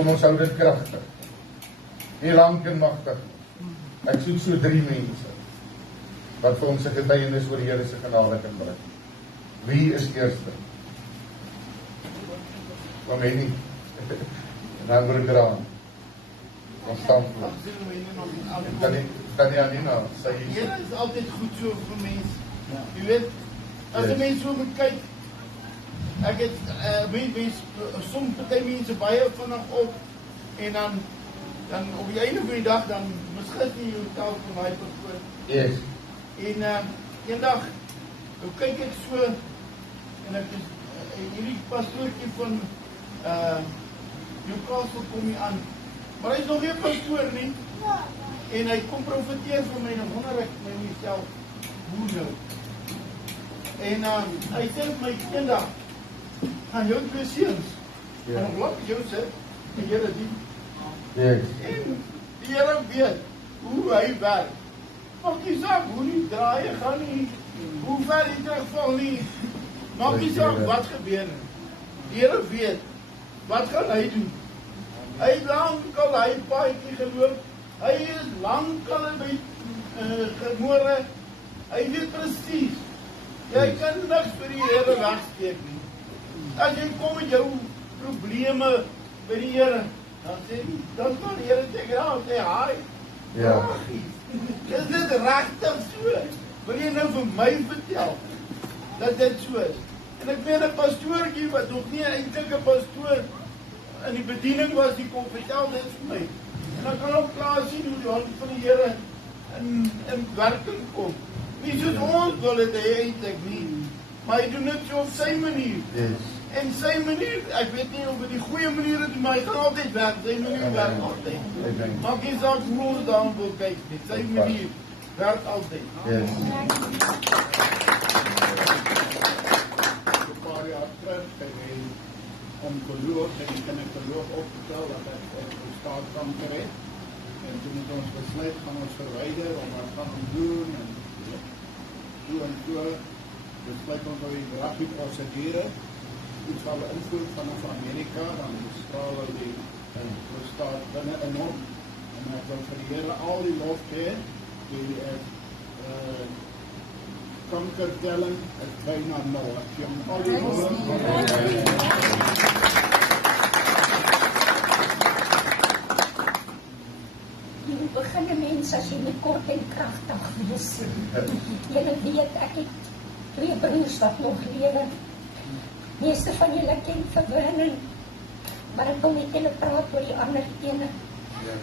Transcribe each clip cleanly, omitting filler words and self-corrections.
Kom ons hou dit kragtig. Nie lank en magtig. Ek soek so 3 mense wat vir ons 'n getuienis oor die Here se genade kan bring. Wie is eerste? Kom hy nie. Dan word gedaan. Ons staan voor. Kan nie Anina sê. Here is altyd goed so vir mense. Jy weet, as 'n mens so moet kyk, ek het soms party mense baie vinnig op en dan op die einde van die dag dan miskien jy jou taal van daai persoon. Yes. En eendag nou kyk ek so en ek is hierdie pastoortjie van Newcastle kom hier aan. Maar hy is nog geen pastoor nie. En hy kom profeteer vir my en dan wonder ek my myself hoe nou. En hy sê vir my eendag gaan jou 2 seuns. En op laat jou sit die Here dien. Yes. En die Here weet hoe hy werk. Maak nie saak hoe nie draai gaan nie. Hoe ver jy terugval nie. Maak nie saak wat gebeur nie. Die Here weet wat gaan hy doen. Hy het lankal hy paadjie geloop. Hy is lankal by gemore. Hy weet presies. Jy kan niks vir die Here wegsteek nie. As jy kom met jou probleme by die Here, dan sê hy, dan kan die Here sê, ja, sê hy. Ja. Is dit regtig so? Wil jy nou vir my vertel dat dit so is? En ek weet 'n pastoortjie wat nog nie eintlik 'n pastoor in die bediening was, die kom vertel dit vir my. En dan kan ook klaar sien hoe die hand van die Here in werking kom. Nie soos ons wil het hy eintlik nie, maar hy doen dit so op sy manier. Yes. En sy manier, ek weet nie of dit die goeie manier is, maar hy kan altyd werk, sy manier werk altyd. Maak nie saak hoe ons daarom wil kyk nie, sy manier werk altyd. Yes. Een paar jaar terug ben ik ongeloofd en ik kan het geloof opgetel dat ik prostaatkanker heb. En toen het ons besluit gaan ons verwijderen, om wat gaan we doen en toe besluit ons dat we die procedure. Toen gaan we invloed vanaf Amerika, dan stralen die prostaat binnen enorm. En ik wil voor de Heer al die lof geven, die kankertelling is bijna 0. Ek gee hom al die lof. Jy begin 'n mens as jy nie kort en kragtig wees. Jy weet ek het 2 broers wat nog lewe. Meeste van julle ken verwinning, maar ek wil net julle praat oor die ander ene.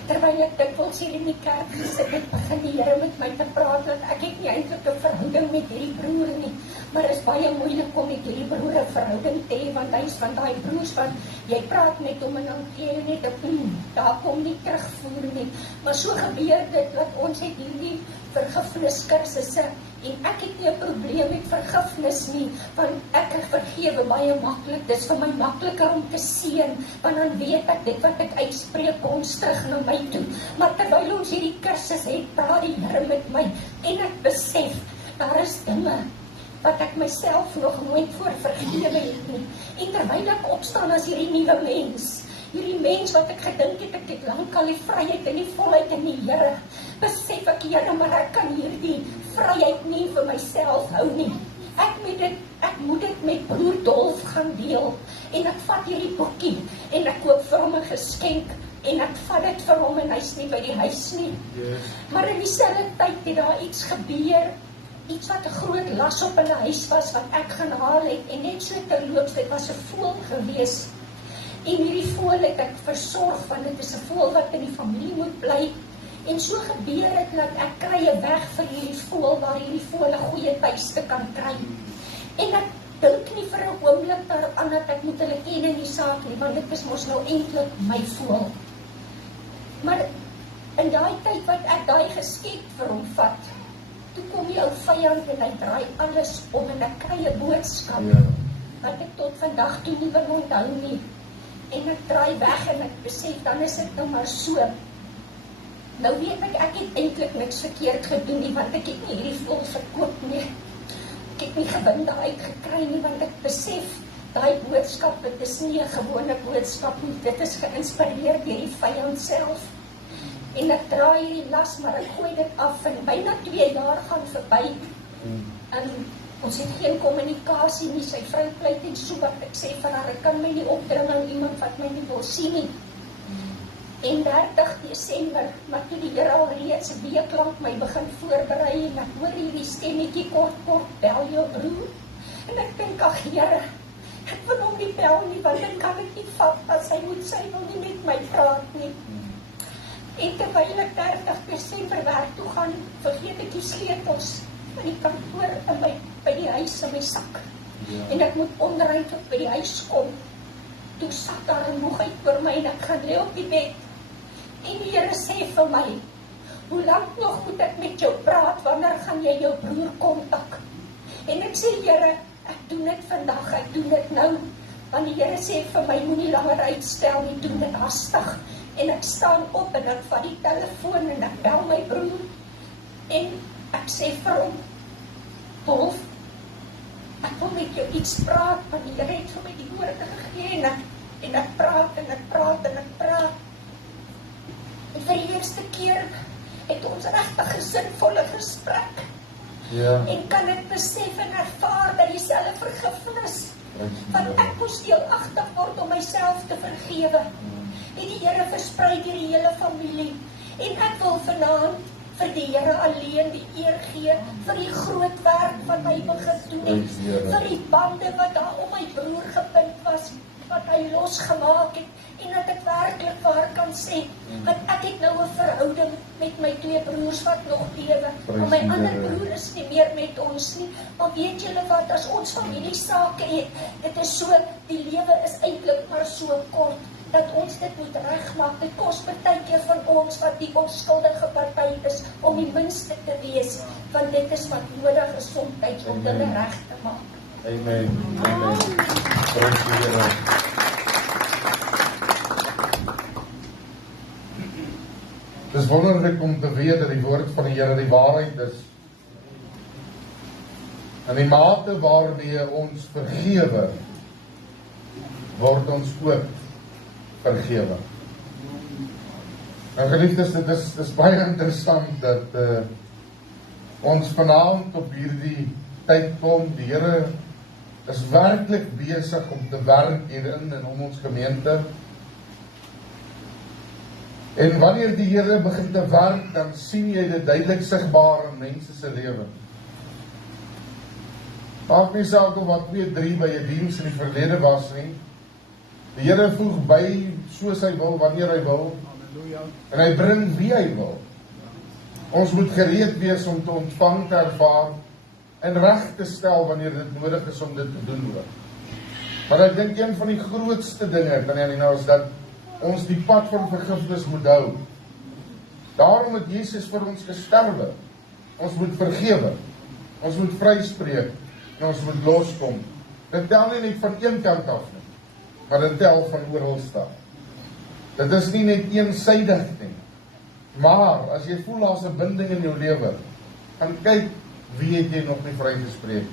Terwyl ek dikwels hier in die kerk gesit het, begin die Here met my te praat, dat ek het nie eintlik 'n verhouding met hierdie broer nie, maar is baie moeilik om met hierdie broer 'n verhouding te hê, want hy is van daai broers wat jy praat met hom en dan gee jy net 'n daar kom nie terugvoer nie. Maar so gebeur dit dat ons het hierdie vergifniskursusse en ek het nie 'n probleem met vergifnis nie, want ek vergewe baie maklik. Dis vir my makliker om te seën, want dan weet ek dit wat ek uitspreek kom terug na my toe. Maar terwyl ons hierdie kursus het, praat die Here met my en ek besef daar is dinge wat ek myself nog nooit voor vergewe het nie. En terwyl ek opstaan as hierdie nuwe mens, hierdie mens wat ek gedink het ek het lankal die vryheid en die volheid in die Here, besef ek, Here, maar ek kan hierdie vryheid nie vir myself hou nie. Ek moet dit met broer Dolf gaan deel. En ek vat hierdie boekie en ek koop vir hom 'n geskenk en ek vat dit vir hom en hy's nie by die huis nie. Yes. Maar in dieselfde tyd het daar iets gebeur, iets wat 'n groot las op in 'n huis was wat ek gaan haal het en net so terloops, dit was 'n voël gewees. En hierdie voël het ek versorg, want dit is 'n voël wat in die familie moet bly. En so gebeur het dat ek kry 'n weg vir hierdie voël, waar hierdie voël 'n goeie tuiste kan kry. En ek dink nie vir 'n oomblik daaraan dat ek moet hulle ken in die saak nie, want dit is mos nou eintlik my voël. Maar in daai tyd wat ek daai geskenk vir hom vat, toe kom die ou vyand en hy draai alles om en ek kry 'n boodskap wat ek tot vandag toe nie wil onthou nie. En ek draai weg en ek besef, dan is dit nou maar so. Nou weet ek het eintlik niks verkeerd gedoen nie, want ek het nie hierdie voël verkoop nie. Ek het nie gewin daaruit gekry nie, want ek besef, daai boodskap, dit is nie 'n gewone boodskap nie, dit is geïnspireer deur die vyand self. En ek dra hierdie las, maar ek gooi dit af, en byna 2 jaar gaan verby. Ons het geen kommunikasie nie, sy vrou pleit en so wat ek sê vir haar, ek kan my nie opdring aan iemand wat my nie wil sien nie. En 30 Desember, maar toe die Here al reeds 'n week lank my begin voorberei, en ek hoor hierdie stemmetjie kort, bel jou broer. En ek dink, ag Here, ek wil hom nie bel nie, want ek kan dit nie vat, as hy moet sy wil nie met my praat nie. En terwyl ek 30 Desember werk toe gaan, vergeet ek die sleutels in die kantoor by die huis in my sak. En ek moet omdraai tot by die huis kom. Toe sak daar 'n moegheid oor my en ek gaan lê op die bed. En die Here sê vir my, hoe lank nog moet ek met jou praat, wanneer gaan jy jou broer kontak? En ek sê, Here, ek doen dit vandag, ek doen dit nou. Want die Here sê vir my, moenie langer uitstel nie, doen dit hastig. En ek staan op en ek vat die telefoon en ek bel my broer. En ek sê vir hom, Wolf, ek wil met jou iets praat, want die Here het vir my die woorde gegee, en ek praat. En vir die eerste keer het ons regtig 'n sinvolle gesprek. En kan ek besef en ervaar dat dieselfde vergifnis, want ek moes deelagtig word om myself te vergewe. En die Here versprei deur die hele familie. En ek wil vanaand vir die Here alleen die eer gee, vir die groot werk wat hy begin doen het, vir die bande wat daar om my broer gebind was, wat hy losgemaak het, en dat ek werklik waar kan sê, want ek het nou 'n verhouding met my 2 broers wat nog lewe, maar my ander broer is nie meer met ons nie, maar weet julle wat, as ons familie sake het, dit is so, die lewe is eintlik maar so kort, dat ons dit moet regmaak. Dit kos partykeer van ons wat die onskuldige party is, om die minste te wees, want dit is wat nodig is soms om dinge reg te maak. Amen. Prys die Here. Het is wonderlik om te weet dat die woord van die Here die waarheid is. En die mate waarmee ons vergewe, word ons ook vergewe. Nou geliefdes, dit is baie interessant dat ons vanaand op hierdie tyd kom. Die Here is werklik besig om te werk hierin en om ons gemeente. En wanneer die Here begin te werk, dan sien jy dit duidelik sigbaar in mense se lewens. Maak nie saak of wat 2-3 by 'n diens in die verlede was nie. Die Here voeg by soos hy wil, wanneer hy wil. Halleluja. En hy bring wie hy wil. Ons moet gereed wees om te ontvang, te ervaar en reg te stel wanneer dit nodig is om dit te doen. Maar ek dink een van die grootste dinge, kan jy nou, is dat ons die pad van vergifnis moet hou. Daarom het Jesus vir ons gesterwe. Ons moet vergewe. Ons moet vryspreek. En ons moet loskom. Dit tel nie net van een kant af nie, maar dit tel van oralste. Dit is nie net eensydig nie. Maar as jy voel daar's 'n binding in jou lewe, gaan kyk wie het jy nog nie vrygespreek.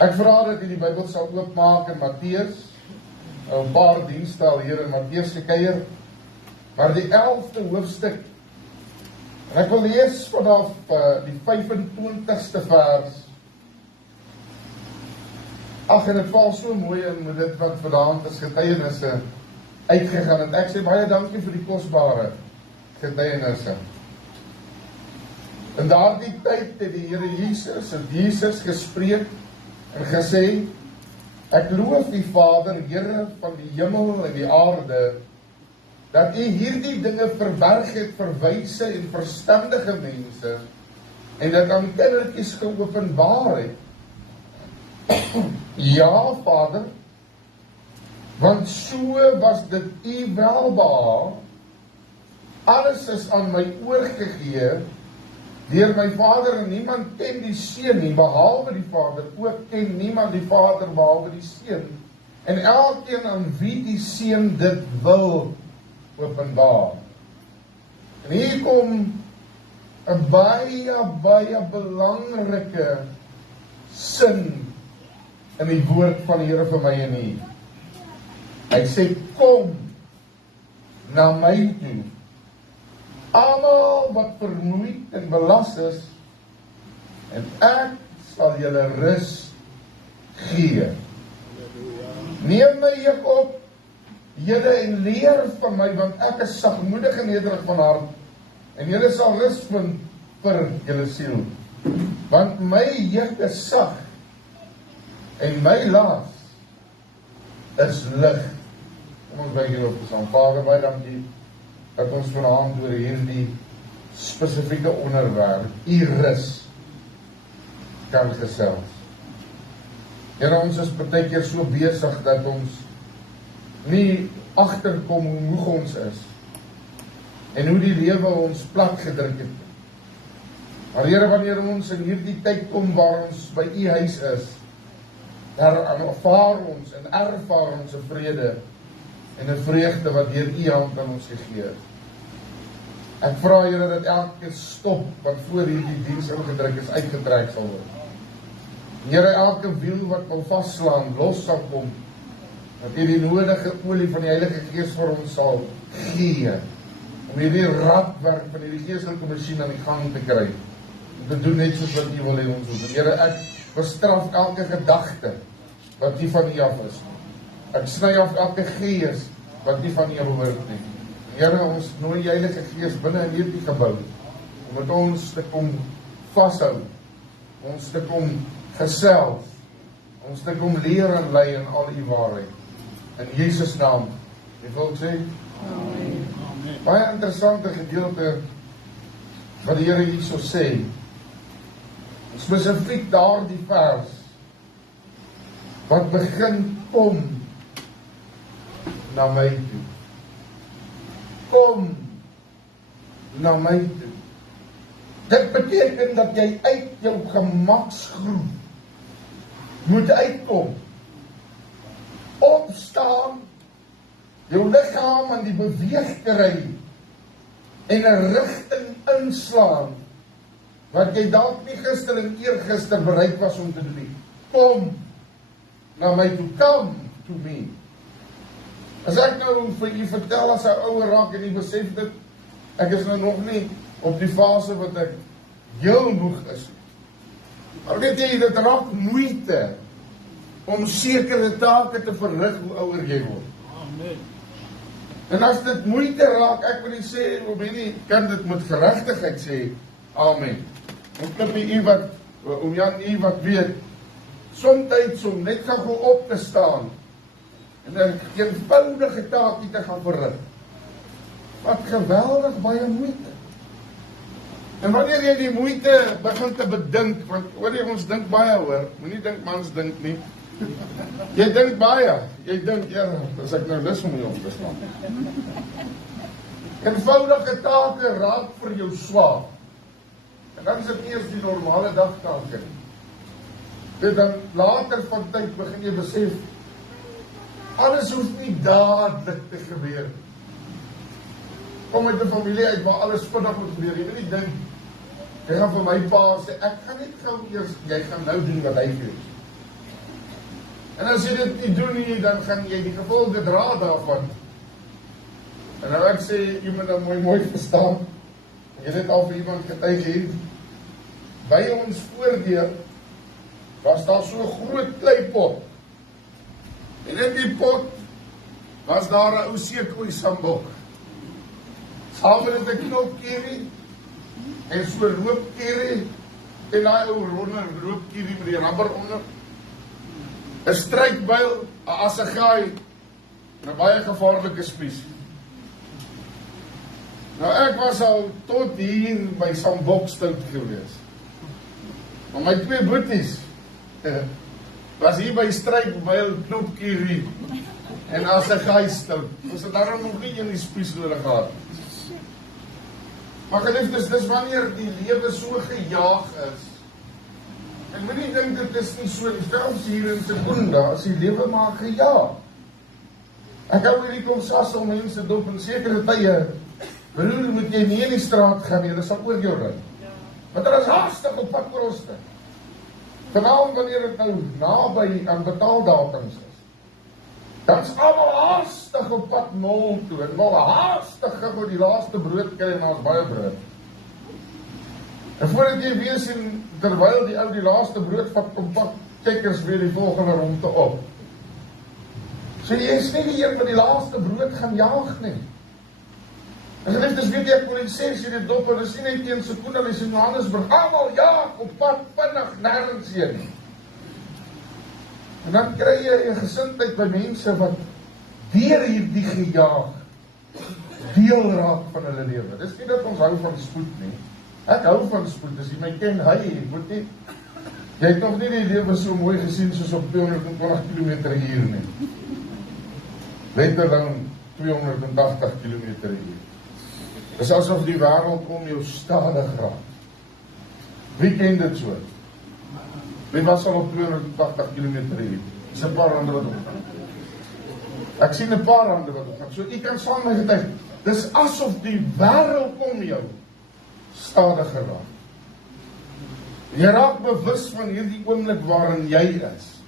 Ek vra dat jy die Bybel sal oopmaak in Matteus, 'n paar dienste al hier in Matteus gekuier, maar die 11de hoofstuk. En ek wil lees vanaf die 25ste vers. Ag, en dit val so mooi in met dit wat vanaand as getuienisse uitgegaan het. Ek sê baie dankie vir die kosbare getuienisse. In daardie tyd het die Here Jesus gespreek en gesê: Ek loof U Vader, Here van die hemel en die aarde, dat U hierdie dinge verberg het vir wyse en verstandige mense en dit aan kindertjies geopenbaar het. Ja, Vader, want so was dit U welbehaag. Alles is aan my oorgegee deur my Vader, en niemand ken die Seun nie behalwe die Vader, ook ken niemand die Vader behalwe die Seun, en elkeen aan wie die Seun dit wil openbaar. En hier kom 'n baie belangrike sin in die woord van die Here vir my en u. Hy sê, kom na my toe. Almal wat vermoeid en belas is, en ek sal julle rus gee. Neem my juk op, julle, en leer van my, want ek is sagmoedig en nederig van hart, en julle sal rus vind vir julle siel. Want my juk is sag, en my las is lig. Kom ons buig hierop saam. Vader, baie dankie dat ons vanaand oor hierdie spesifieke onderwerp, u rus, kan gesels. Here, ons is baie keer so besig dat ons nie agterkom hoe moeg ons is en hoe die lewe ons plat gedruk het. Maar Here, wanneer ons in hierdie tyd kom waar ons by u huis is, ervaar ons en ervaar ons 'n vrede en 'n vreugde wat deur u hand aan ons gegee is. Ek vra, Here, dat elke stop wat voor hierdie diens ingedruk is, uitgetrek sal word. Here, elke wiel wat wil vasslaan, los sal kom, dat u die nodige olie van die Heilige Gees vir ons sal gee, om hierdie radwerk van hierdie geestelike masjien aan die gang te kry, om te doen net soos wat u wil hê ons doen. Here, ek bestraf elke gedagte wat nie van u af is. Ek sny af elke gees wat nie van u behoort nie. Here, ons nooi die Heilige Gees binne in hierdie gebou, om met ons te kom vashou, ons te kom gesels, ons te kom leer en lei in al u waarheid. In Jesus naam. Ek wil sê, Amen. baie interessante gedeelte wat die Here hierso sê. Spesifiek daardie vers wat begin, kom na my toe. Kom na my toe. Dit beteken dat jy uit jou gemaksgroep moet uitkom. Opstaan, jou liggaam aan die beweeg kry en 'n rigting inslaan wat jy dalk nie gister en eergister bereid was om te doen. Kom na my toe, come to me. As ek nou vir u vertel as ek ouer raak en u besef dit, ek is nou nog nie op die fase wat ek heel moeg is. Maar weet jy, dit raak moeite om sekere take te verrig hoe ouer jy word. Amen. En as dit moeite raak, ek wil nie sê, nie, kan dit met geregtigheid sê, amen. En klippie u wat, om Jan u wat weet, somtyds om net gou op te staan, en 'n eenvoudige taakie te gaan verrig. Wat geweldig baie moeite. En wanneer jy die moeite begin te bedink, want hoor jy, ons dink baie hoor, moenie dink mans dink nie. Jy dink baie, jy dink, ja, as ek nou lus om jy op te staan. Eenvoudige take raak vir jou swaar. En dan is dit nie eers die normale dagtake nie. Dan later van tyd begin jy besef, alles hoef nie dadelik te gebeur. Kom uit 'n familie uit waar alles vinnig moet gebeur. Jy moet nie dink, jy gaan vir my pa sê, ek gaan net gou eers, jy gaan nou doen wat hy doen. En as jy dit nie doen nie, dan gaan jy die gevolge dra daarvan. En nou ek sê, jy moet dan mooi verstaan, jy het al vir iemand getuig hier, by ons voordeur, was daar so 'n groot kleipot. En in die pot was daar 'n ou seekoei sambok. Saam met 'n knopkierie en so 'n loopkierie en daai ou ronde loopkierie met die rubber onder. 'n Strykbuil, 'n assegaai en 'n baie gevaarlike spies. Nou ek was al tot hier by Sambok stout gewees. Maar my twee boeties was hier by Strykbuil, knopkierie en assegaai stout. Ons het daarom nog nie in die spies nodig gehad. Maar geliefdes, dis wanneer die lewe so gejaag is. En moenie dink dit is nie so, selfs hier in Sekunda, as die lewe maar gejaag. Ek hou hierdie klomp sasse om mense dop in sekere tye. Broer, moet jy nie in die straat gaan nie, hulle sal oor jou ry. Want hulle is haastig op pad Kroste. Veral wanneer dit nou naby aan betaaldatums is. Dan is almal haastig op pad nul toe en wil haastig gou die laaste brood kry en ons baie brood. En voordat jy weet sien, terwyl die ou die laaste brood vat, kom pad checkers weer die volgende ronde op. So jy is nie die een wat die laaste brood gaan jaag nie. En geliefdes, weet jy, ek wil sê, as jy dit dop, hulle sien net teen Sekunda, hulle sien Johannesburg, almal jaag op pad, vinnig, nergens heen nie. En dan kry jy 'n gesindheid by mense wat deur hierdie gejaag deel raak van hulle lewe. Dis nie dat ons hou van spoed nie. Ek hou van spoed, as jy my ken, ek moet nie, jy het nog nie die lewe so mooi gesien soos op 220 km/h nie. Letterlik 280 km/h. Dis asof die wêreld om jou stadig raak. Wie ken dit so? Wie was al op 280 km/h? Dis 'n paar hande wat opgaan. Ek sien 'n paar hande wat opgaan. So jy kan saam met my getuig. Dis asof die wêreld om jou stadiger raak. Jy raak bewus van hierdie oomblik waarin jy is.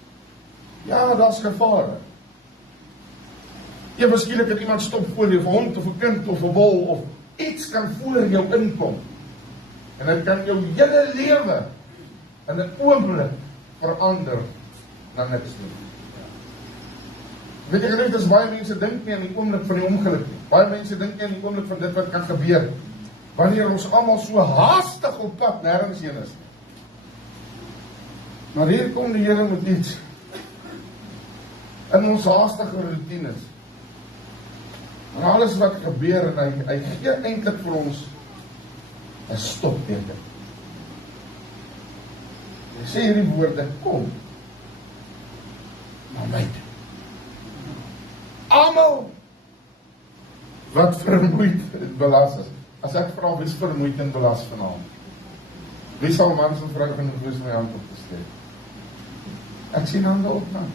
Ja, daar's gevare. Jy miskien het iemand stop voor jou, 'n hond of 'n kind of 'n wol of iets kan voor jou inkom. En dit kan jou hele lewe in 'n oomblik verander na niks nie. Weet jy, dit is baie mense dink nie aan die oomblik van die ongeluk nie. Baie mense dink nie aan die oomblik van dit wat kan gebeur wanneer ons almal so haastig op pad nêrens heen is. Maar hier kom die Here met iets in ons haastige roetines. En alles wat gebeur en hy gee eintlik vir ons 'n stopteken. Hy sê hierdie woorde, kom na my toe. Almal wat vermoeid en belas is. As ek vra wie is vermoeid en belas vanaand, wie sal mans en vrou genoeg wees om my hand op te steek? Ek sien hande opgaan.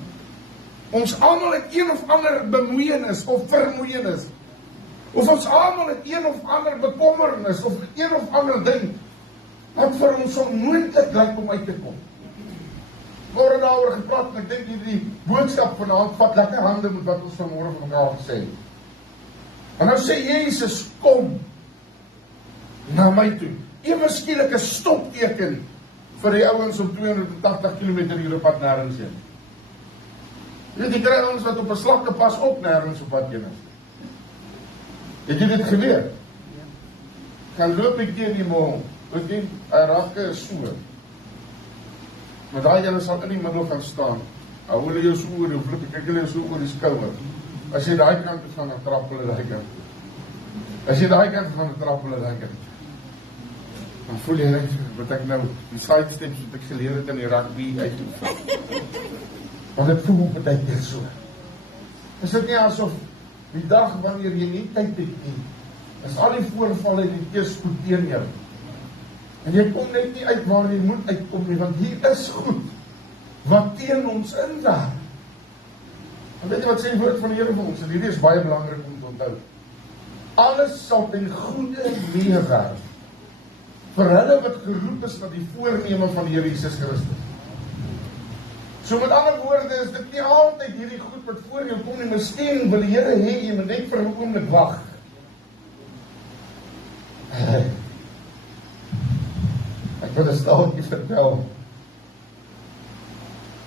Ons almal het een of ander bemoeienis of vermoeienis. Of ons almal het een of ander bekommernis of een of ander ding wat vir ons onmoontlik lyk om uit te kom. Môre daaroor gepraat en ek dink hierdie boodskap vanaand vat lekker hande met wat ons vanmôre van mekaar gesê het. En nou sê Jesus, kom na my toe. Ewe skielik 'n stopteken vir die ouens op 280 km/h pad nêrens heen. Jy kry ons wat op 'n slakke pas op nêrens op pad heen is. Het jy dit geweet? Gaan loop ek teen die mall, weet jy, 'n rakke is so. Maar daai julle sal in die middel gaan staan. Hou hulle jou so oor, of flip kyk hulle jou so oor die skouer. As jy daai kant toe gaan, dan trap hulle daai kant. As jy daai kant gaan, dan trap hulle daai kant. Dan voel jy net wat ek nou die side steps wat ek geleer het in die rugby uitoefen. Want dit voel op baie keer so. Is dit nie asof die dag wanneer jy nie tyd het nie, is al die voorvalle die teëspoed teen jou. En jy kom net nie uit waar jy moet uitkom nie, want hier is goed wat teen ons inwerk. En weet jy wat sê die woord van die Here vir ons? En hierdie is baie belangrik om te onthou. Alles sal ten goeie meewerk vir hulle wat geroep is na die voorneme van die Here Jesus Christus. So met ander woorde is dit nie altyd hierdie goed wat voor jou kom nie. Miskien wil die Here hê jy moet net vir 'n oomblik wag. Ek wil 'n staaltjie vertel.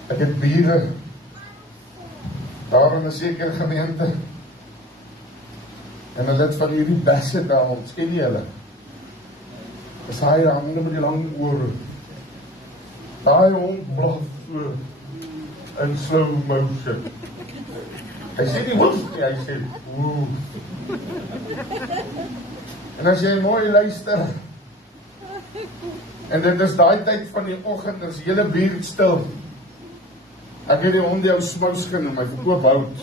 Ek het bure daar in 'n sekere gemeente. En hulle het van hierdie besse daar, ons ken nie hulle. Dis hy hande met die lang ore. Daai hond blaf so in slow motion. Hy sê die woef nie, hy sê woef. En as jy mooi luister, en dit is daai tyd van die oggend, is hele buurt stil. Ek het die hond jou smous genoem, hy verkoop hout.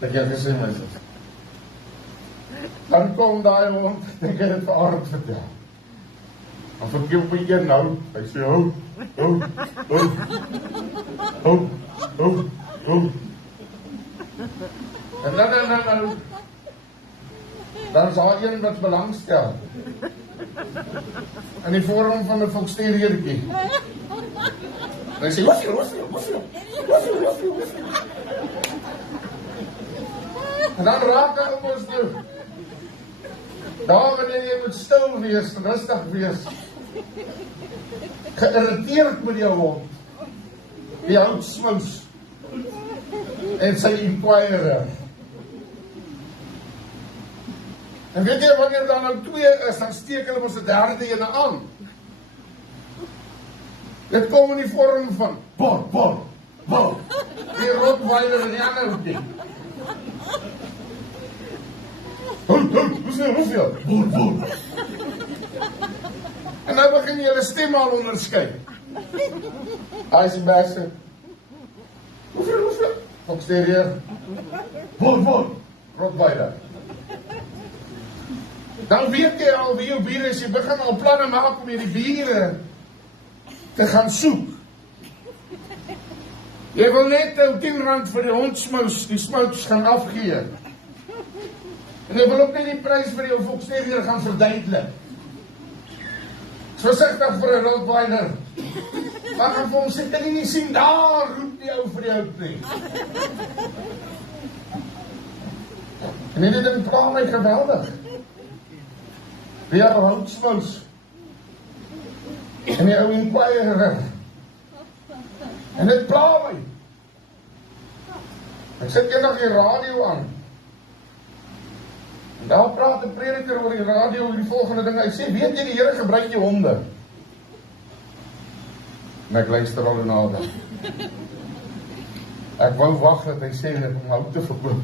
Dat jy gesê my sê. Dan kom daai hond, ek het dit vir Arend vertel. Dan verkoop hy een hout, hy sê hout, hout, hout, hout, hout, hout. En dan is daar een wat belangstel. In die vorm van 'n volksterriertjie. En hy sê, woefie. En dan raak hy op ons toe. Daar wanneer jy moet stil wees, rustig wees, geïrriteerd met jou hond, die houtsmous, en sy inquirer. En weet jy, wanneer daar nou 2 is, dan steek hulle ons 'n derde ene aan. Dit kom in die vorm van bor. Die Rottweiler en die ander hoekie. Hoeveel? Bor. En nou begin jy hulle stem al onderskei. Hy is die beste. Hoeveel? Foxterrier. Bor. Rottweiler. Dan weet jy al wie jou bure is, jy begin al planne maak om hierdie bure te gaan soek. Jy wil net R10 vir die hondsmous, die smouts gaan afgee. En jy wil ook net die prys vir jou Foxterrier gaan verduidelik. Versigtig vir 'n Rottweiler. Maar gaan vir hom sê, kan jy nie sien, daar roep die ou vir die hout nie. En dit ding pla my geweldig. Die ou houtsmous. En die ou inquirer. En dit pla my. Ek sit eendag die radio aan. En daar praat 'n prediker oor die radio oor die volgende ding. Hy sê, weet jy, die Here gebruik jou honde. En ek luister al nader. Ek wou wag dat hy sê dat om hout te verkoop.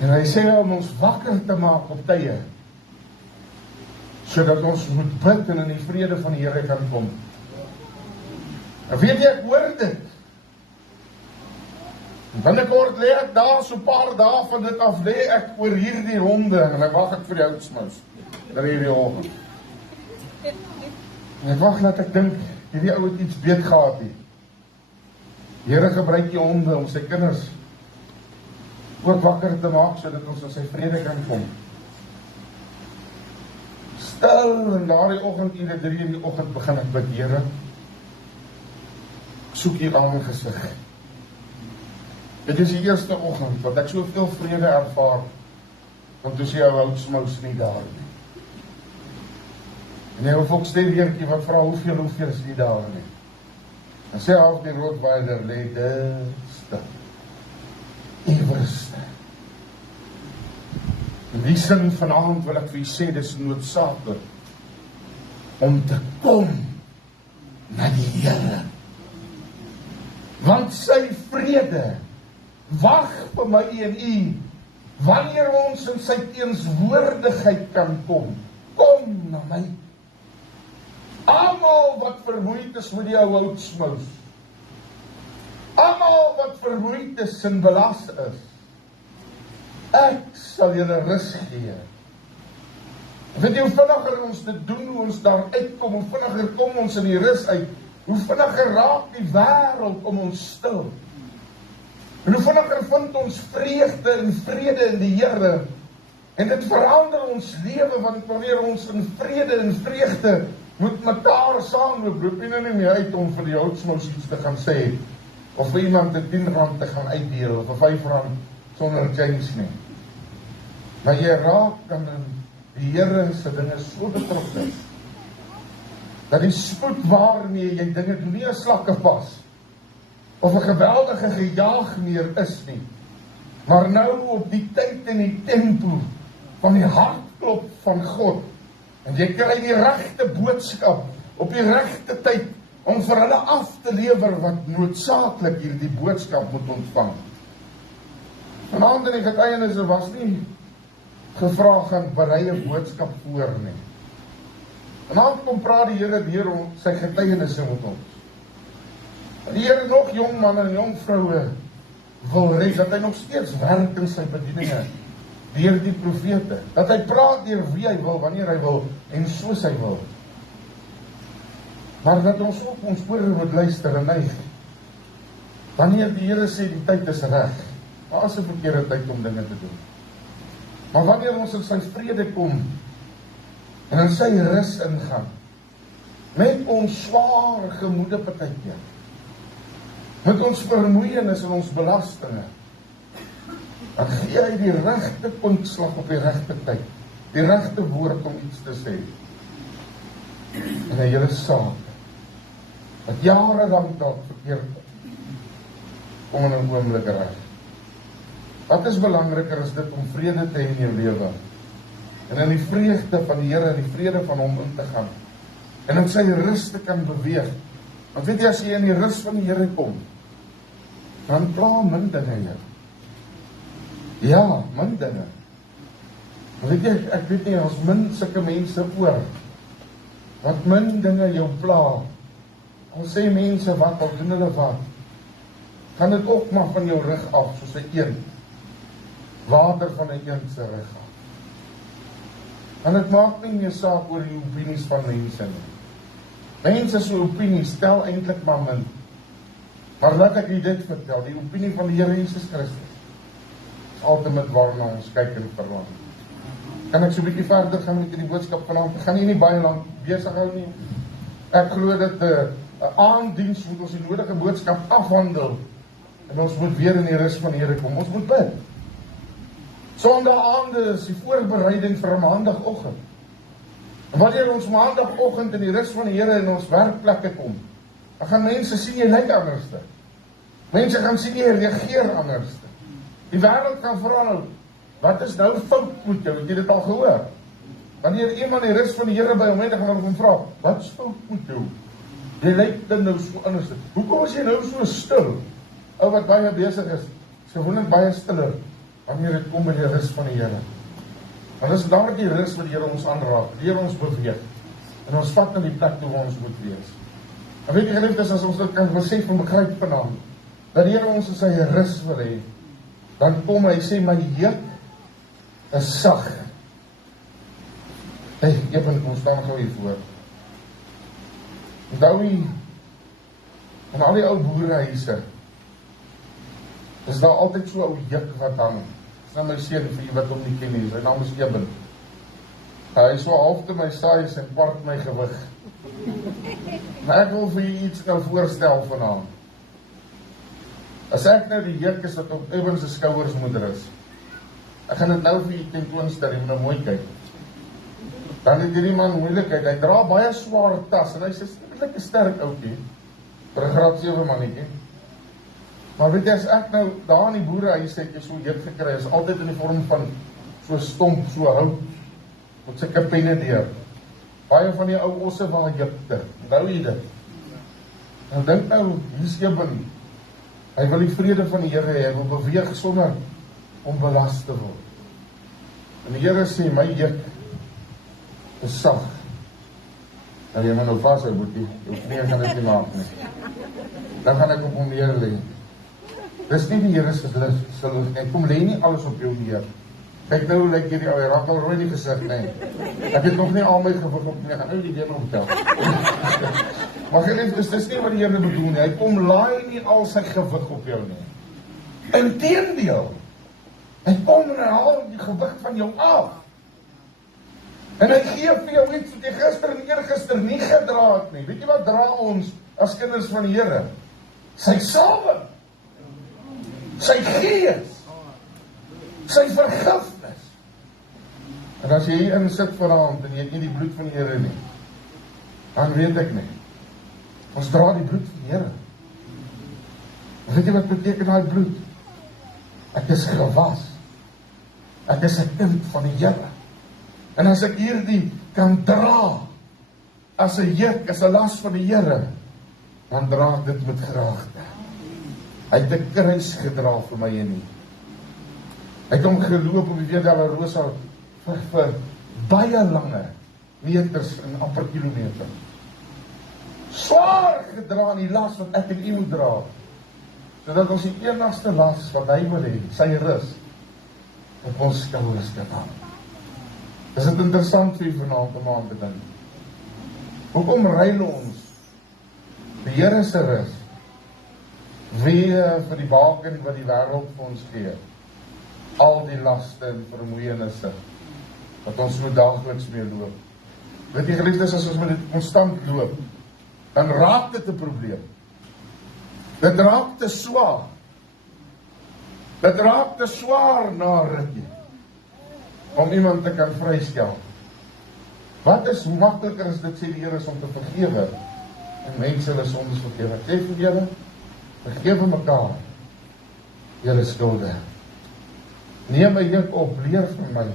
En hy sê om ons wakker te maak op tye, sodat ons moet bid en in die vrede van die Here kan kom. En weet jy, ek hoor dit. En binnekort lê ek daar so 'n paar dae van dit af, lê ek oor hierdie honde, en ek wag ek vir die houtsmous, daar hierdie oggend. En ek wag dat ek dink, hierdie ou het iets beet gehad hier. Die Here gebruik die honde om sy kinders ook wakker te maak, sodat ons in sy vrede kan kom. Stil, en daardie oggend, 3 in die oggend begin ek bid, Here, soek hier aangesig. Dit is die eerste oggend, wat ek soveel vrede ervaar, want toe sê jou houtsmous nie daar nie. En jy hoef ook Foxterriertjie wat vra hoeveel is nie daar nie. En sê half die Rottweiler lê dit stil. Iwerste. In die sin vanaand wil ek vir u sê, dis noodsaaklik om te kom na die Here. Want sy vrede wag vir my en u, wanneer ons in sy teenswoordigheid kan kom. Kom na my. Almal wat vermoeid is met die ou houtsmous. Almal wat vermoeid is en belas is. Ek sal julle rus gee. Weet jy hoe vinniger ons dit doen, hoe ons daar uitkom, hoe vinniger kom ons in die rus uit, hoe vinniger raak die wêreld om ons stil. En hoe vinniger vind ons vreugde en vrede in die Here. En dit verander ons lewe, want wanneer ons in vrede en vreugde moet mekaar saamloop, loop jy nou nie meer uit om vir die houtsmous iets te gaan sê, of vir iemand R10 te gaan uitdeel, of R5 sonder change nie. Maar jy raak dan in die Here se dinge so betrokke, dat die spoed waarmee jy dinge doen nie 'n slakke pas, of 'n geweldige gejaag meer is nie, maar nou op die tyd en die tempo van die hartklop van God, en jy kry die regte boodskap op die regte tyd om vir hulle af te lewer wat noodsaaklik hierdie boodskap moet ontvang. Vanaand in die getuienisse was nie gevra gaan berei 'n boodskap voor nie. Vanaand kom praat die Here deur sy getuienisse met ons. Die Here nog jong manne en jong vroue wil red, dat hy nog steeds werk in sy bedieninge deur die profete, dat hy praat deur wie hy wil, wanneer hy wil en soos hy wil. Maar dat ons ook ons ore moet luister en neig. Wanneer die Here sê die tyd is reg, daar is 'n verkeerde tyd om dinge te doen. Maar wanneer ons in sy vrede kom en in sy rus ingaan, met ons swaar gemoede partykeer, met ons vermoeienis en ons belastinge, dan gee hy die regte puntslag op die regte tyd, die regte woord om iets te sê, en 'n hele saak, wat jare lang dalk verkeerd kom in 'n oomblik reg. Wat is belangriker as dit om vrede te hê in jou lewe, en in die vreugde van die Here, in die vrede van hom in te gaan, en in sy rus te kan beweeg. Want weet jy, as jy in die rus van die Here kom, dan pla min dinge jou. Ja, min dinge. Weet jy, ek weet nie, ons min sulke mense oor, wat min dinge jou pla. Al sê mense wat, al doen hulle wat, gaan dit ook maar van jou rug af, soos 'n eend, water van 'n eend se rug af. En dit maak nie meer saak oor die opinies van mense nie. Mense se opinie stel eintlik maar min. Maar laat ek dit vertel, die opinie van die Here Jesus Christus is altyd waarna ons kyk en verlang. Kan ek so 'n bietjie verder gaan met die boodskap vanaand? Ek gaan nie baie lank besig hou nie. Ek glo dat 'n aanddiens moet ons die nodige boodskap afhandel, en ons moet weer in die rus van die Here kom. Ons moet bid. Sondaande is die voorbereiding vir 'n maandagoggend. En wanneer ons maandagoggend in die rus van die Here in ons werkplekke kom, dan gaan mense sien jy lyk anderste. Mense gaan sien jy reageer anderste. Die wêreld gaan vra, wat is nou fout met jou? Het jy dit al gehoor? Wanneer iemand die rus van die Here by hom het, dan gaan hulle hom vra, wat is fout met jou? Jy lyk dan nou so anderste. Hoekom is jy nou so stil? Ou wat baie besig is gewoonlik baie stiller wanneer dit kom by die rus van die Here. Want dis daar die rus wat die Here ons aanraak, die Here ons beweeg, en ons vat na die plek toe waar ons moet wees. En weet jy geliefdes, as ons dit kan besef en begryp vanaand, dat die Here ons in sy rus wil hê, dan kom hy sê, my juk is sag. Hey, even, ons staan gou hier voor. Onthou jy, in al die ou boerehuise, is daar altyd so 'n ou juk wat hang. Dis nou my seun vir jy wat hom nie ken nie, sy naam is Eben. Hy is so half te my size en kwart my gewig. Maar ek wil vir jy iets nou voorstel vanaand. As ek nou die juk is wat op Eben se skouers moet rus, ek gaan dit nou vir jy tentoonstel, jy moet nou mooi kyk. Dan het hierdie man moeilikheid, hy dra baie swaar tas, en hy sê, "Ek is sterk oukie, vir 'n graad 7 mannetjie." Maar weet jy, as ek nou daar in die boerehuis het jy so juk gekry, is altyd in die vorm van so stomp, so hout, met sy kapenne deur. Baie van die ou osse van Egypte, onthou jy dit? Nou dink nou, hier's Eben, hy wil die vrede van die Here hê, hy wil beweeg sonder om belast te word. En die Here sê, my juk is sag. Nou jy moet nou vashou, boetie, jou knieë gaan dit nie maak nie. Dan gaan ek op hom neer lê. Dis nie die Here se lus, en kom lê nie alles op jou neer. Kyk nou, lyk hierdie ou, hy raak al rooi die gesig, nee. Ek het nog nie al my gewig op nie, gaan nou die deel omtel. Maar geliefdes, dis nie wat die Here bedoel nie, hy kom laai nie al sy gewig op jou nie. Inteendeel, hy kom en hy haal die gewig van jou af. En hy gee vir jou iets wat jy gister en eergister nie gedra het nie. Weet jy wat dra ons as kinders van die Here? Sy salwing, sy gees, sy vergifnis. En as jy hier in sit vanaand en jy het nie die bloed van die Here nie, dan weet ek nie. Ons dra die bloed van die Here. En weet jy wat beteken daai bloed? Ek is gewas. Ek is 'n kind van die Here. En as ek hierdie kan dra, as 'n juk, as 'n las van die Here, dan dra ek dit met graagte. Hy het 'n kruis gedra vir my en nie. Hy het hom geloop op die Via Dolorosa vir baie lange meters en amper kilometer. Swaar gedra aan die las wat ek en u moet dra, sodat ons die enigste las wat hy wil hê, sy rus, op ons skouers kan hang. Is dit interessant vir u vanaand om aan te dink? Hoekom ruil ons die Here se rus weer vir die baken wat die wêreld vir ons gee? Al die laste en vermoeienisse wat ons so daagliks mee loop. Weet jy geliefdes, as ons met dit konstant loop, dan raak dit 'n probleem. Dit raak te swaar. Dit raak te swaar na rukkie, om iemand te kan vrystel. Wat is makliker as dit sê die Here is om te vergewe, en mense hulle sondes vergewe. Ek sê vir julle, vergewe mekaar julle skulde. Neem my juk op, leer van my,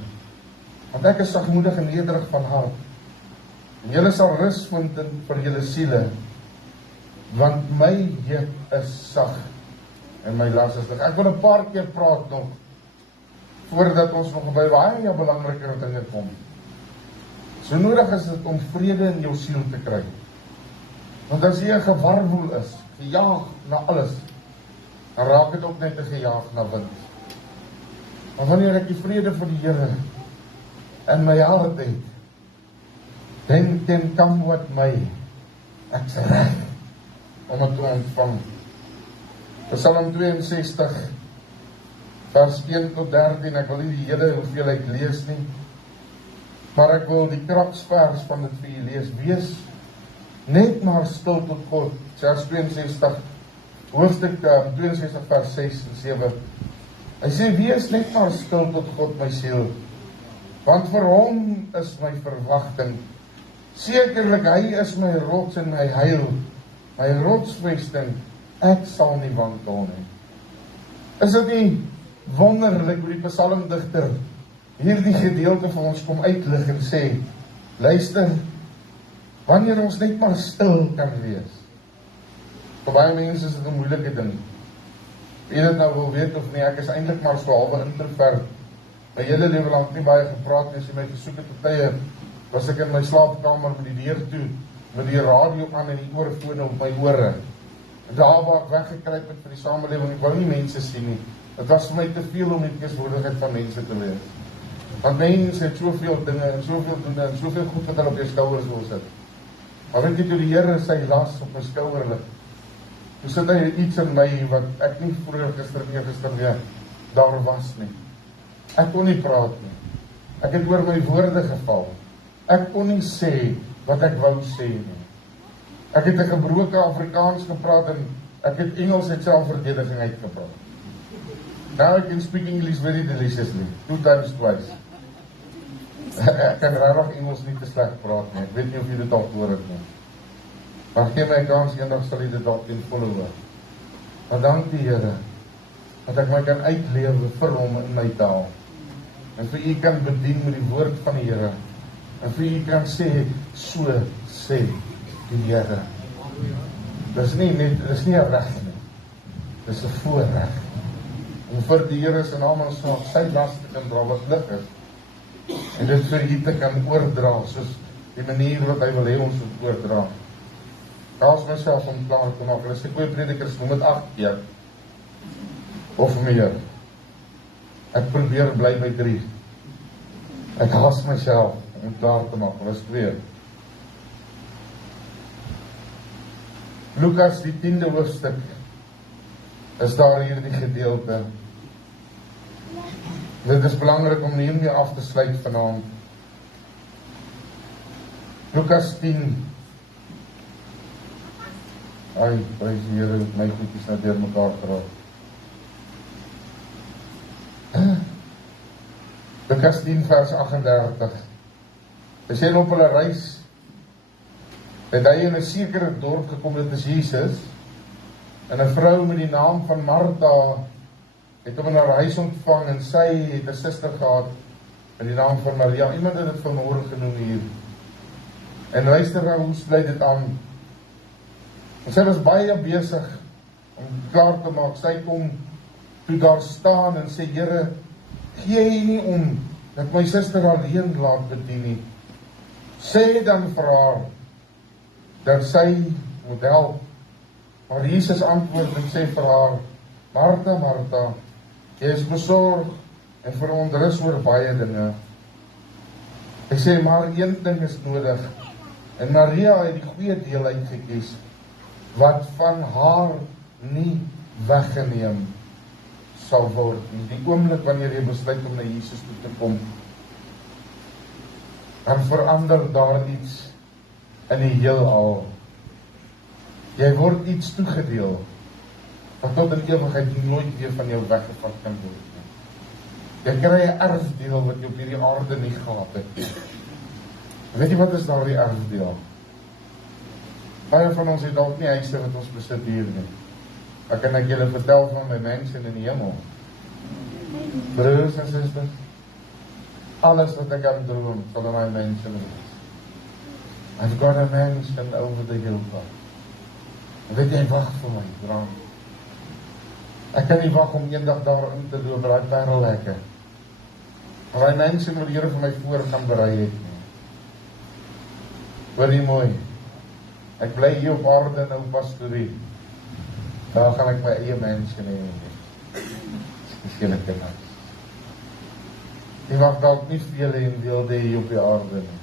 want ek is sagmoedig en nederig van hart. En julle sal rus vind vir julle siele, want my juk is sag en my las is lig. Ek wil 'n paar keer praat nog, voordat ons nog by baie belangriker dinge kom. So nodig is dit om vrede in jou siel te kry. Want as jy 'n gewarwoel is, gejaag na alles, dan raak dit ook net 'n gejaag na wind. Maar wanneer ek die vrede van die Here in my hart het, then come what may, ek's reg om dit te ontvang. Psalm 62, vers 1 tot 13, ek wil nie die hele hoeveelheid lees nie, maar ek wil die kraksvers van dit vir julle lees. Wees net maar stil tot God. Vers 62, hoofstuk 62 vers 6 en 7. Hy sê, wees net maar stil tot God my siel, want vir hom is my verwagting. Sekerlik hy is my rots en my heil, my rotsvesting, ek sal nie wankel nie. Is dit nie wonderlik hoe die psalmdigter hierdie gedeelte van ons kom uitlig en sê, luister, wanneer ons net maar stil kan wees. Vir baie mense is dit 'n moeilike ding. Wie dit nou wil weet of nie, ek is eintlik maar so halwe introvert. My hele lewe lank nie baie gepraat nie, as jy my gesoek het op tye, was ek in my slaapkamer met die deur toe, met die radio aan en die oorfone op my ore. En daar waar ek weggekruip het vir die samelewing, ek wou nie mense sien nie. Dit was vir my te veel om die teenswoordigheid van mense te wees. Want mense het soveel dinge en soveel doen en soveel goed wat hulle op jou skouers wil sit. Maar weet jy toe die Here sy las op my skouer lig, toe sit hy iets in my wat ek nie vroeër gister weer daar was nie. Ek kon nie praat nie. Ek het oor my woorde geval. Ek kon nie sê wat ek wou sê nie. Ek het 'n gebroke Afrikaans gepraat en ek het Engels uit selfverdediging uitgepraat. Now I can speak English very deliciously, 2 times twice. Ek kan regtig Engels nie te sleg praat nie. Ek weet nie of jy dit al gehoor het nie. Maar gee my 'n kans, eendag sal jy dit dalk ten volle hoor. Maar dank die Here dat ek my kan uitlewe vir hom in my taal. En vir u kan bedien met die woord van die Here. En vir u kan sê, so sê die Here. Dis nie 'n reg nie. Dis 'n voorreg. Om vir die Here se naam en sy las te kan dra wat lig is. En dit vir u te kan oordra, soos die manier wat hy wil hê ons moet oordra. Kaas myself om klaar te maak. As die goeie predikers noem dit 8 keer. Of meer. Ek probeer bly by 3. Ek haas myself om klaar te maak. Dat is 2. Lukas, die 10de hoofstuk, is daar hierdie gedeelte. Dit is belangrik om hiermee af te sluit vanaand. Lukas 10. Ai, prys die Here, my goedjies nou deur mekaar geraak. Lukas 10 vers 38. Hy sê op hulle reis, het hy in 'n sekere dorp gekom, dit is Jesus, en 'n vrou met die naam van Martha het hom in haar huis ontvang, en sy het 'n suster gehad met die naam van Maria. Iemand het dit vanmôre genoem hier. En luister nou, hoe sluit dit aan? En sy was baie besig om klaar te maak. Sy kom toe daar staan en sê, Here, gee jy nie om dat my suster alleen laat bedien nie. Sê dan vir haar dat sy moet help. Maar Jesus antwoord en sê vir haar, Martha, Martha, jy is besorg en verontrus oor baie dinge. Hy sê, maar een ding is nodig. En Maria het die goeie deel uitgekies, wat van haar nie weggeneem sal word. Die oomblik wanneer jy besluit om na Jesus toe te kom, dan verander daar iets in die heelal. Jy word iets toegedeel, wat tot in ewigheid nooit weer van jou weggevat kan word. Jy kry 'n erfdeel wat jy op hierdie aarde nie gehad het. Weet jy wat is daar die erfdeel? Baie van ons het dalk nie huise wat ons besit hier nie. Ek kan ek julle vertel van my mense in die hemel. Broers en susters, alles wat ek aan droom, sal in my mense wees. I've got a mansion over the hilltop. Weet jy, wag vir my, droom. Ek kan nie wag om eendag daar in te loop, daai parelhekke. Maar die mense wat die Here vir my voor gaan berei het nie. Hoor jy mooi, ek bly hier op aarde nou pastorie. Daar gaan ek my eie mense hê. Skielik kinders. Jy mag dalk nie veel hê en wilde hier op die aarde nie.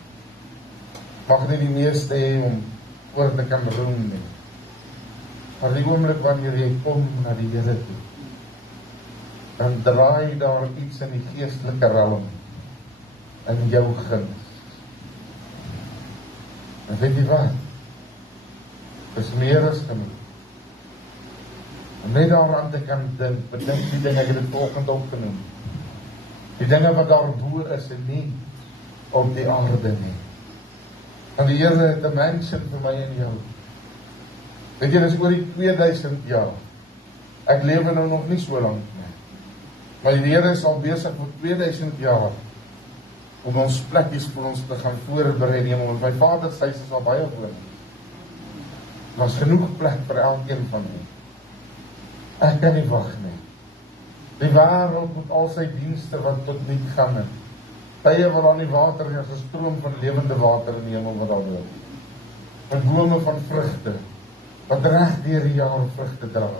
Mag nie die meeste hê om oor te kan roem nie. Maar die oomblik wanneer jy kom na die Here toe, dan draai daar iets in die geestelike realm in jou guns. En weet jy wat? Dis meer as genoeg. Om net daaraan te kan dink, bedink die dinge, ek het dit vanoggend opgenoem. Die dinge wat daar bo is en nie op die aarde nie. En die Here het 'n mansion vir my en jou. Weet jy, dis oor die 2000 jaar. Ek lewe nou nog nie so lank nie. Maar die Here is al besig vir 2000 jaar om ons plekkies vir ons te gaan voorberei in die hemel. My Vader sê is al baie woon. Daar's genoeg plek vir elkeen van ons. Ek kan nie wag nie. Die wêreld met al sy dienste wat tot niet gaan het. Tye waar daar nie water is, 'n stroom van lewende water in die hemel wat daar loop. Met bome van vrugte, wat reg deur die jaar vrugte dra.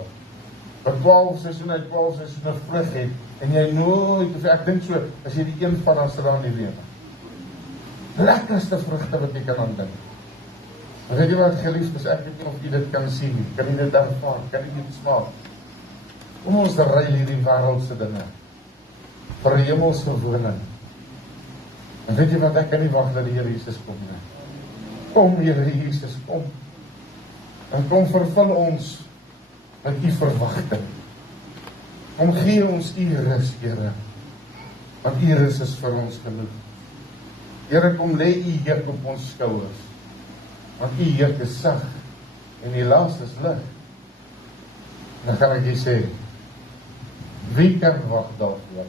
Wat 12 seisoene uit 12 seisoene vrug het, en jy nooit, of ek dink so, as jy die een van as daar nie weet. Lekkerste vrugte wat jy kan aandink. Maar weet jy wat geliefdes, ek weet nie of jy dit kan sien, kan jy dit ervaar, kan jy dit smaak. Om ons te ruil hierdie wêreldse dinge vir 'n hemelse woning. En weet jy wat, ek kan nie wag dat die Here Jesus kom nie. Kom Here Jesus, kom. En kom vervul ons met u verwagting. Kom gee ons u rus, Here. Want u rus is vir ons genoeg. Here, kom lê u juk op ons skouers. Want u juk is sag en die las is lig. En dan gaan ek jy sê, wie kan wag daarvoor?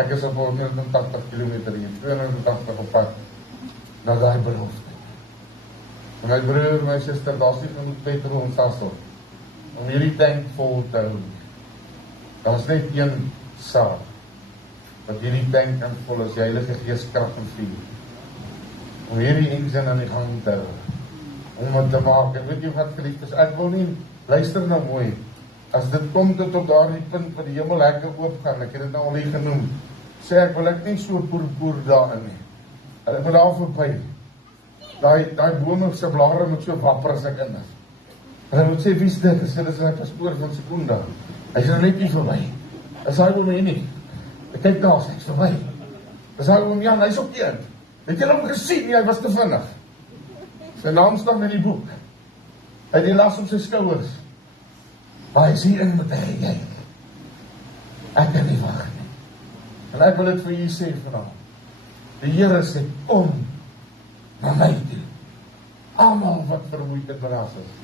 Ek is op 180 km hier, 280 op pad na daai belofte. En my broer, my suster, daar's nie genoeg petrol en sasel om hierdie tank vol te hou. Daar's net een saak wat hierdie tank kan vul as die Heilige Gees krag en vuur. Om hierdie engine aan die gang te hou. Om het te maak. En weet jy wat geliefdes, ek wil nie, luister nou mooi, as dit kom tot op daardie punt waar die hemelhekke oopgaan, ek het dit nou al hier genoem, sê ek wil ek nie so poer daarin nie. En ek moet daar voorbij. Daai bome se blare moet so wapper as ek in is. En ek moet sê, wie is dit? Ek sê, dit is my pastoor van Sekunda. Hy sê, net nie voorbij. Is hy oom hier nie? Ek kyk daar, hy is voorbij. Is hy oom Jan, hy is op die end. Het jy hom gesien? Nie, hy was te vinnig. Sy naam staan in die boek. Hy het die las op sy skouers. Maar hy is hierin met hy gejuig. Ek kan nie wag nie. En ek wil dit vir jy sê vanavond. Die Here sê, kom na my toe. Almal wat vermoeid en beras is.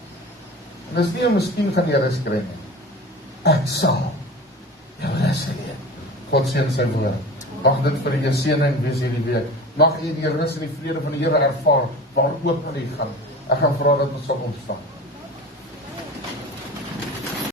En dis nie, miskien gaan jy rus kry nie. Ek sal jou rus gee. God seën sy woord. Mag dit vir jou seëning wees hierdie week. Mag jy die rus en die vrede van die Here ervaar, waar ook al jy gaan. Ek gaan vra dat ons sal ontstaan.